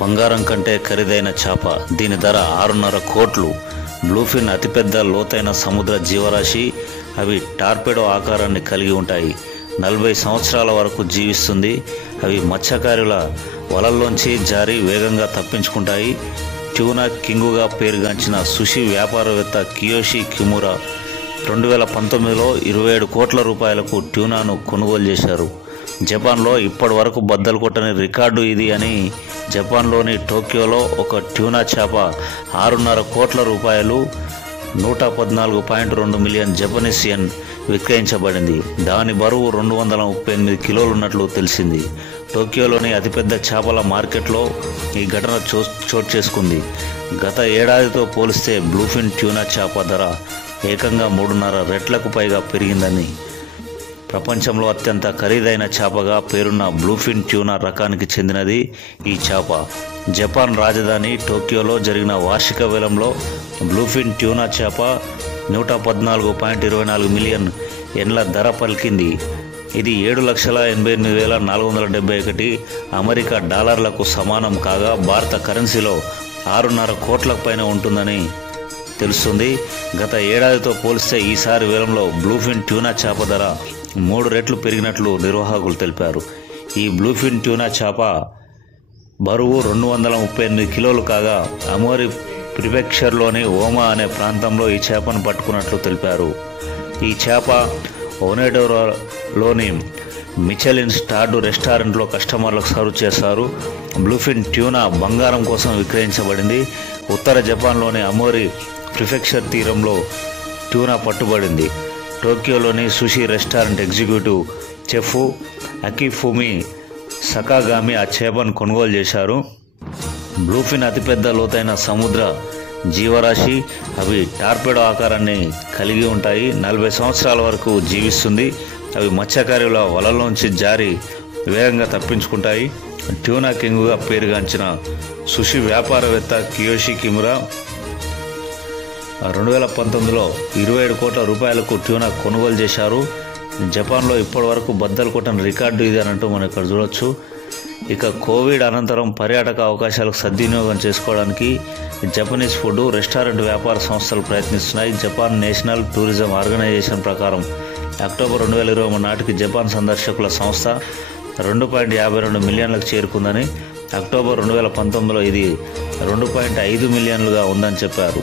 బంగారం కంటే ఖరీదైన చేప. దీని ధర 6.5 కోట్లు. బ్లూఫిన్ అతిపెద్ద లోతైన సముద్ర జీవరాశి. అవి టార్పెడో ఆకారాన్ని కలిగి ఉంటాయి. 40 సంవత్సరాల వరకు జీవిస్తుంది. అవి మత్స్యకారుల వలల్లోంచి జారి వేగంగా తప్పించుకుంటాయి. ట్యూనా కింగుగా పేరుగాంచిన సుషి వ్యాపారవేత్త కియోషి కిమురా 2019లో 27 కోట్ల రూపాయలకు ట్యూనాను కొనుగోలు చేశారు. జపాన్లో ఇప్పటి వరకు బద్దలు కొట్టని రికార్డు ఇది అని జపాన్లోని టోక్యోలో ఒక ట్యూనా చేప 6.5 కోట్ల రూపాయలు 114.2 మిలియన్ జపనీస్ యెన్ విక్రయించబడింది. దాని బరువు 238 కిలోలు ఉన్నట్లు తెలిసింది. టోక్యోలోని అతిపెద్ద చేపల మార్కెట్లో ఈ ఘటన చోటు చేసుకుంది. గత ఏడాదితో పోలిస్తే బ్లూఫిన్ ట్యూనా చేప ధర ఏకంగా 3.5 రెట్లకు పైగా పెరిగిందని. ప్రపంచంలో అత్యంత ఖరీదైన చేపగా పేరున్న బ్లూఫిన్ ట్యూనా రకానికి చెందినది ఈ చేప. జపాన్ రాజధాని టోక్యోలో జరిగిన వార్షిక వేలంలో బ్లూఫిన్ ట్యూనా చేప 114.24 మిలియన్ యెన్ల ధర పలికింది. ఇది 7,88,471 అమెరికా డాలర్లకు సమానం కాగా భారత కరెన్సీలో 6.5 కోట్లకు పైన ఉంటుందని తెలుస్తుంది. గత ఏడాదితో పోలిస్తే ఈసారి వేలంలో బ్లూఫిన్ ట్యూనా చేప ధర 3 రెట్లు పెరిగినట్లు నిర్వాహకులు తెలిపారు. ఈ బ్లూఫిన్ ట్యూనా చేప బరువు 238 కిలోలు కాగా అమోరి ప్రిఫెక్చర్లోని ఓమా అనే ప్రాంతంలో ఈ చేపను పట్టుకున్నట్లు తెలిపారు. ఈ చేప ఓనెడోరాలోని మిచెలిన్ స్టార్డ్ రెస్టారెంట్లో కస్టమర్లకు సర్వ్ చేశారు. బ్లూఫిన్ ట్యూనా బంగారం కోసం విక్రయించబడింది. ఉత్తర జపాన్లోని అమోరి ప్రిఫెక్చర్ తీరంలో ట్యూనా పట్టుబడింది. టోక్యోలోని sushi restaurant executive chef Akifumi Sakagami ఆ చేపను కొనుగోలు చేశారు. బ్లూఫిన్ అతిపెద్ద లోతైన సముద్ర జీవరాశి. అవి టార్పెడో ఆకారాన్ని కలిగి ఉంటాయి. 40 సంవత్సరాల వరకు జీవిస్తుంది. అవి మత్స్యకారుల వలలోంచి జారి వేగంగా తప్పించుకుంటాయి. ట్యూనా కింగుగా పేరుగాంచిన సుషి వ్యాపారవేత్త కియోషి కిమురా 2019లో 27 కోట్ల రూపాయలకు ట్యూనా కొనుగోలు చేశారు. జపాన్లో ఇప్పటి వరకు బద్దలు కొట్టని రికార్డు ఇది అన్నట్టు మనం ఇక్కడ చూడొచ్చు. ఇక కోవిడ్ అనంతరం పర్యాటక అవకాశాలకు సద్వినియోగం చేసుకోవడానికి జపనీస్ ఫుడ్ రెస్టారెంట్ వ్యాపార సంస్థలు ప్రయత్నిస్తున్నాయి. జపాన్ నేషనల్ టూరిజం ఆర్గనైజేషన్ ప్రకారం అక్టోబర్ 2023 నాటికి జపాన్ సందర్శకుల సంస్థ 2.52 మిలియన్లకు చేరుకుందని, అక్టోబర్ 2019లో ఇది 2.5 మిలియన్లుగా ఉందని చెప్పారు.